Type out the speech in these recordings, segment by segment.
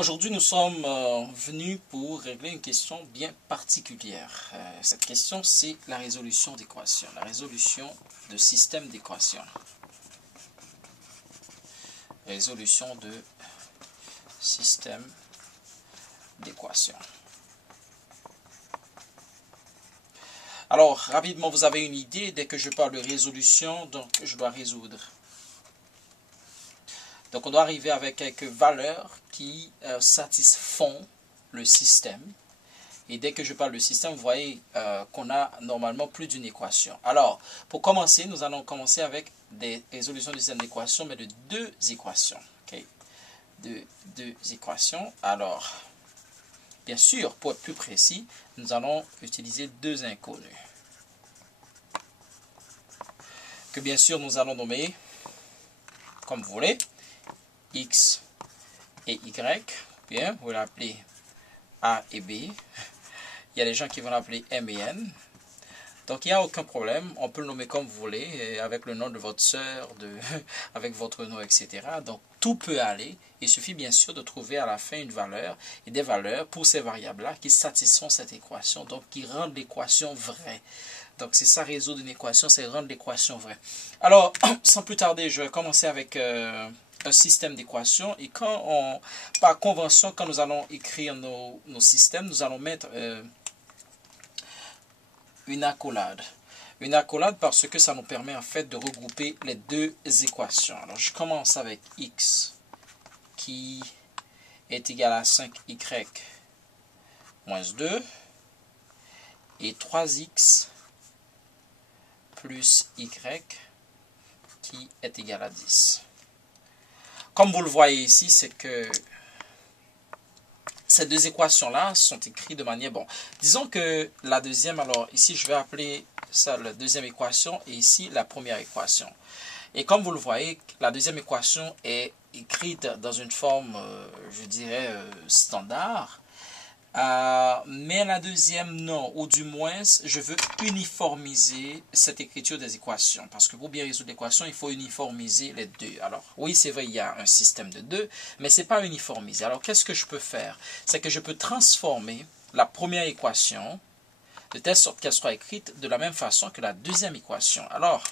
Aujourd'hui, nous sommes venus pour régler une question bien particulière. Cette question, c'est la résolution d'équations, la résolution de système d'équations. Résolution de système d'équations. Alors, rapidement, vous avez une idée. Dès que je parle de résolution, donc je dois résoudre. Donc, on doit arriver avec quelques valeurs qui satisfont le système. Et dès que je parle de système, vous voyez qu'on a normalement plus d'une équation. Alors, pour commencer, nous allons commencer avec des résolutions du système d'équations, mais de deux équations. Okay? De deux équations. Alors, bien sûr, pour être plus précis, nous allons utiliser deux inconnus. Que bien sûr, nous allons nommer, comme vous voulez, X et Y. Bien, vous l'appelez A et B. Il y a des gens qui vont l'appeler M et N. Donc, il n'y a aucun problème. On peut le nommer comme vous voulez, avec le nom de votre sœur, avec votre nom, etc. Donc, tout peut aller. Il suffit bien sûr de trouver à la fin une valeur et des valeurs pour ces variables-là qui satisfont cette équation, donc qui rendent l'équation vraie. Donc, c'est ça, résoudre une équation, c'est rendre l'équation vraie. Alors, sans plus tarder, je vais commencer avec un système d'équations. Et par convention, quand nous allons écrire nos systèmes, nous allons mettre une accolade. Une accolade parce que ça nous permet en fait de regrouper les deux équations. Alors, je commence avec X qui est égal à 5Y moins 2 et 3X plus Y qui est égal à 10. Comme vous le voyez ici, c'est que ces deux équations-là sont écrites de manière... Bon, disons que la deuxième, alors ici je vais appeler ça la deuxième équation et ici la première équation. Et comme vous le voyez, la deuxième équation est écrite dans une forme, je dirais, standard. Mais la deuxième, non. Ou du moins, je veux uniformiser cette écriture des équations. Parce que pour bien résoudre l'équation, il faut uniformiser les deux. Alors, oui, c'est vrai, il y a un système de deux, mais ce n'est pas uniformisé. Alors, qu'est-ce que je peux faire? C'est que je peux transformer la première équation de telle sorte qu'elle soit écrite de la même façon que la deuxième équation. Alors,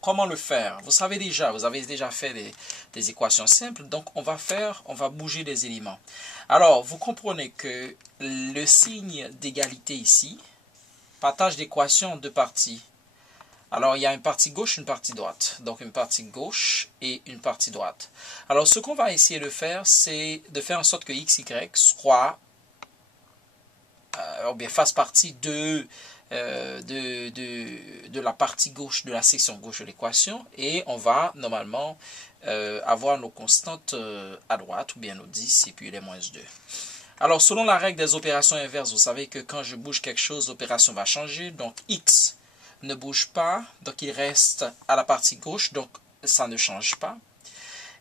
comment le faire? Vous savez déjà, vous avez déjà fait des équations simples, donc on va bouger des éléments. Alors, vous comprenez que le signe d'égalité ici partage l'équation en deux parties. Alors, il y a une partie gauche, une partie droite. Donc, une partie gauche et une partie droite. Alors, ce qu'on va essayer de faire, c'est de faire en sorte que x, y soit, ou bien fasse partie de la partie gauche de la section gauche de l'équation et on va normalement avoir nos constantes à droite ou bien nos 10 et puis les moins 2. Alors selon la règle des opérations inverses, vous savez que quand je bouge quelque chose, l'opération va changer. Donc x ne bouge pas, donc il reste à la partie gauche, donc ça ne change pas.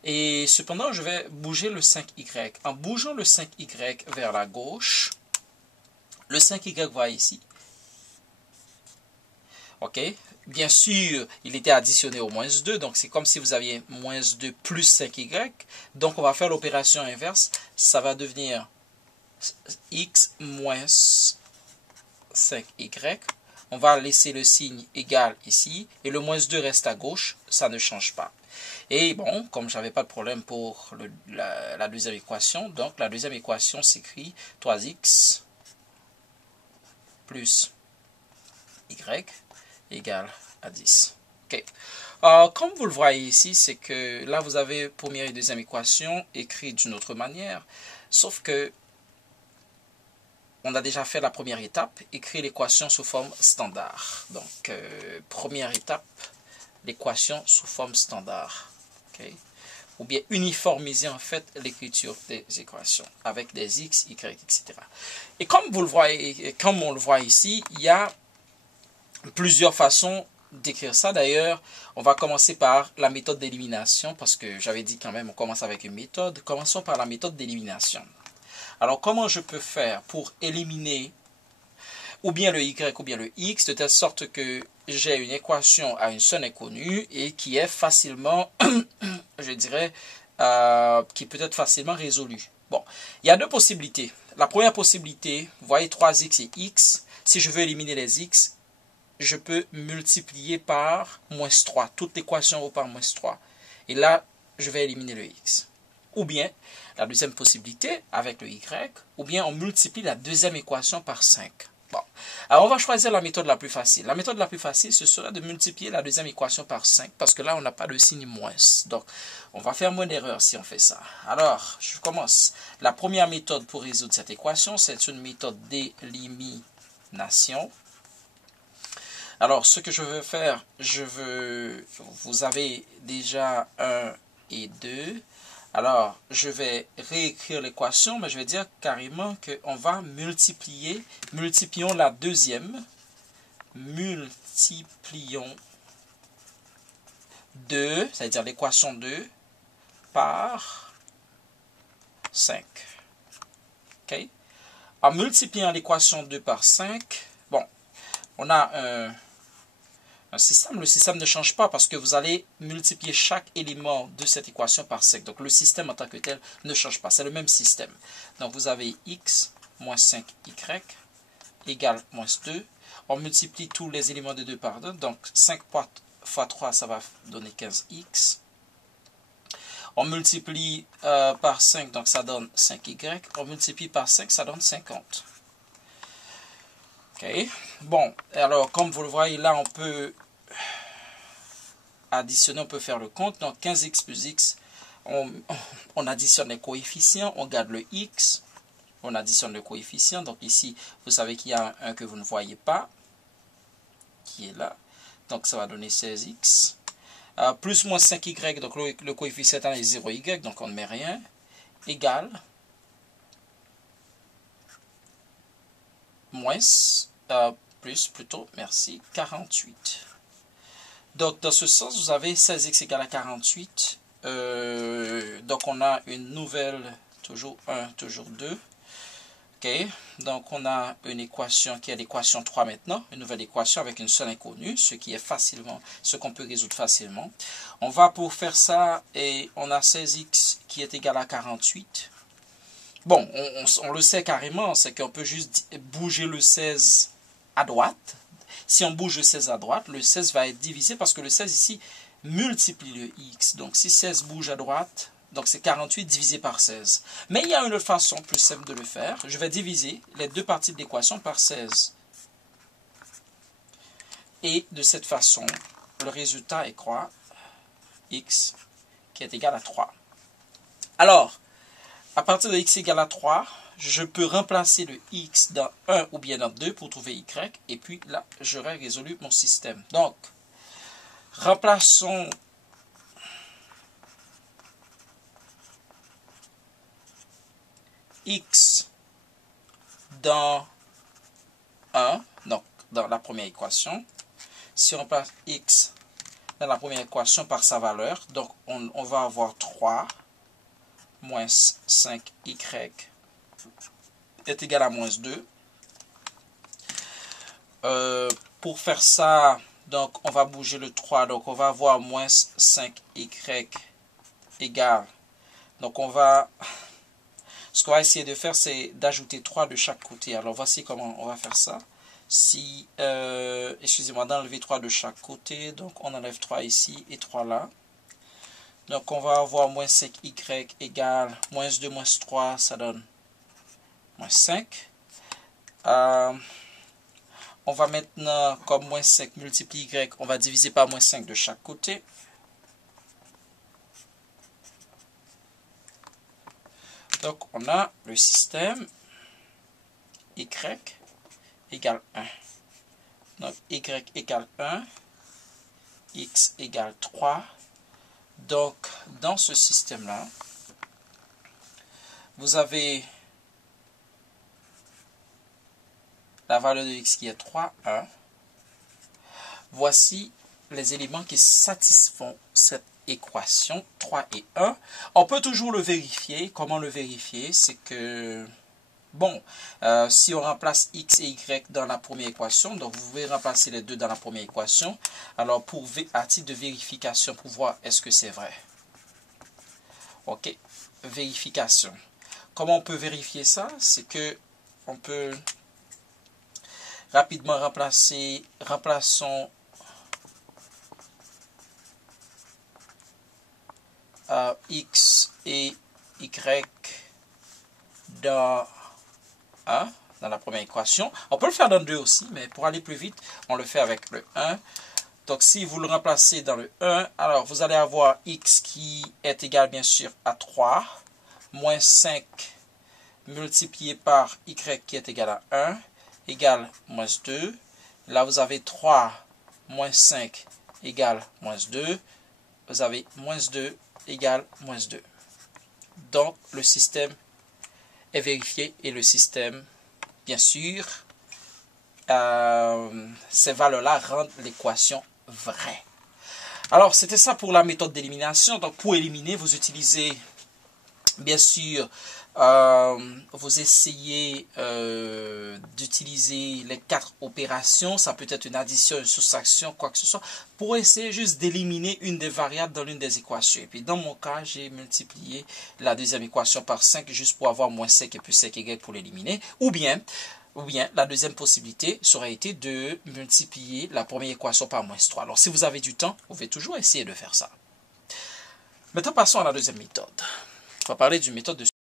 Et cependant, je vais bouger le 5y. En bougeant le 5y vers la gauche, le 5y va ici. Ok, bien sûr, il était additionné au moins 2, donc c'est comme si vous aviez moins 2 plus 5y. Donc on va faire l'opération inverse, ça va devenir x moins 5y. On va laisser le signe égal ici, et le moins 2 reste à gauche, ça ne change pas. Et bon, comme je n'avais pas de problème pour la deuxième équation, donc la deuxième équation s'écrit 3x plus y égale à 10. Okay. Comme vous le voyez ici, c'est que là, vous avez première et deuxième équation écrites d'une autre manière, sauf que on a déjà fait la première étape, écrire l'équation sous forme standard. Donc, première étape, l'équation sous forme standard. Okay. Ou bien uniformiser en fait l'écriture des équations avec des x, y, etc. Et comme vous le voyez, comme on le voit ici, il y a plusieurs façons d'écrire ça. D'ailleurs, on va commencer par la méthode d'élimination parce que j'avais dit quand même on commence avec une méthode. Commençons par la méthode d'élimination. Alors, comment je peux faire pour éliminer ou bien le y ou bien le x de telle sorte que j'ai une équation à une seule inconnue et qui est facilement, je dirais, qui peut être facilement résolu. Bon, il y a deux possibilités. La première possibilité, vous voyez 3x et x. Si je veux éliminer les x, je peux multiplier par moins 3. Toute l'équation vaut par moins 3. Et là, je vais éliminer le x. Ou bien, la deuxième possibilité, avec le y, ou bien on multiplie la deuxième équation par 5. Bon, alors on va choisir la méthode la plus facile. La méthode la plus facile, ce serait de multiplier la deuxième équation par 5, parce que là, on n'a pas de signe moins. Donc, on va faire moins d'erreurs si on fait ça. Alors, je commence. La première méthode pour résoudre cette équation, c'est une méthode d'élimination. Alors, ce que je veux faire, vous avez déjà 1 et 2. Alors, je vais réécrire l'équation, mais je vais dire carrément qu'on va multiplions la deuxième, multiplions 2, c'est-à-dire l'équation 2, par 5. OK? En multipliant l'équation 2 par 5, bon, on a un système. Le système ne change pas parce que vous allez multiplier chaque élément de cette équation par 5. Donc, le système en tant que tel ne change pas. C'est le même système. Donc, vous avez x moins 5y égale moins 2. On multiplie tous les éléments de 2 par 2. Donc, 5 fois 3, ça va donner 15x. On multiplie par 5, donc ça donne 5y. On multiplie par 5, ça donne 50. OK. Bon, alors, comme vous le voyez, là, on peut additionner, on peut faire le compte. Donc, 15x plus x, on additionne les coefficients, on garde le x, on additionne le coefficient. Donc, ici, vous savez qu'il y a un que vous ne voyez pas, qui est là. Donc, ça va donner 16x. Plus moins 5y, donc le coefficient est 0y, donc on ne met rien, égale moins, plus plutôt, merci, 48. Donc, dans ce sens, vous avez 16x égale à 48. Donc, on a une nouvelle, toujours 1, toujours 2. OK. Donc, on a une équation qui est l'équation 3 maintenant. Une nouvelle équation avec une seule inconnue, ce qu'on peut résoudre facilement. On va pour faire ça, et on a 16x qui est égal à 48. Bon, on le sait carrément, c'est qu'on peut juste bouger le 16 à droite. Si on bouge le 16 à droite, le 16 va être divisé parce que le 16 ici multiplie le x. Donc, si 16 bouge à droite, donc c'est 48 divisé par 16. Mais il y a une autre façon plus simple de le faire. Je vais diviser les deux parties de l'équation par 16. Et de cette façon, le résultat est quoi? X qui est égal à 3. Alors, à partir de x égale à 3, je peux remplacer le x dans 1 ou bien dans 2 pour trouver y. Et puis là, j'aurai résolu mon système. Donc, remplaçons x dans 1, donc dans la première équation. Si on remplace x dans la première équation par sa valeur, donc on va avoir 3 moins 5y est égal à moins 2. Pour faire ça, donc on va bouger le 3, donc on va avoir moins 5y égale. Donc ce qu'on va essayer de faire, c'est d'ajouter 3 de chaque côté. Alors voici comment on va faire ça. Si, excusez-moi, d'enlever 3 de chaque côté, donc on enlève 3 ici et 3 là. Donc on va avoir moins 5y égale moins 2 moins 3, ça donne moins 5. On va maintenant, comme moins 5 multiplie y, on va diviser par moins 5 de chaque côté. Donc on a le système y égale 1. Donc y égale 1, x égale 3. Donc dans ce système-là, vous avez la valeur de x qui est 3, 1. Voici les éléments qui satisfont cette équation 3 et 1. On peut toujours le vérifier. Comment le vérifier? C'est que, bon, si on remplace x et y dans la première équation, donc vous pouvez remplacer les deux dans la première équation. Alors, à titre de vérification, pour voir est-ce que c'est vrai. Ok, vérification. Comment on peut vérifier ça? C'est que on peut rapidement remplaçons X et Y dans la première équation. On peut le faire dans 2 aussi, mais pour aller plus vite, on le fait avec le 1. Donc, si vous le remplacez dans le 1, alors vous allez avoir X qui est égal, bien sûr, à 3, moins 5 multiplié par Y qui est égal à 1, égale moins 2. Là, vous avez 3 moins 5 égale moins 2. Vous avez moins 2 égale moins 2. Donc, le système est vérifié et le système, bien sûr, ces valeurs-là rendent l'équation vraie. Alors, c'était ça pour la méthode d'élimination. Donc, pour éliminer, vous utilisez, bien sûr, vous essayez d'utiliser les 4 opérations. Ça peut être une addition, une soustraction, quoi que ce soit, pour essayer juste d'éliminer une des variables dans l'une des équations. Et puis, dans mon cas, j'ai multiplié la deuxième équation par 5 juste pour avoir moins 5 et plus 5y pour l'éliminer. Ou bien, la deuxième possibilité, ça aurait été de multiplier la première équation par moins 3. Alors, si vous avez du temps, vous pouvez toujours essayer de faire ça. Maintenant, passons à la deuxième méthode. On va parler d'une méthode de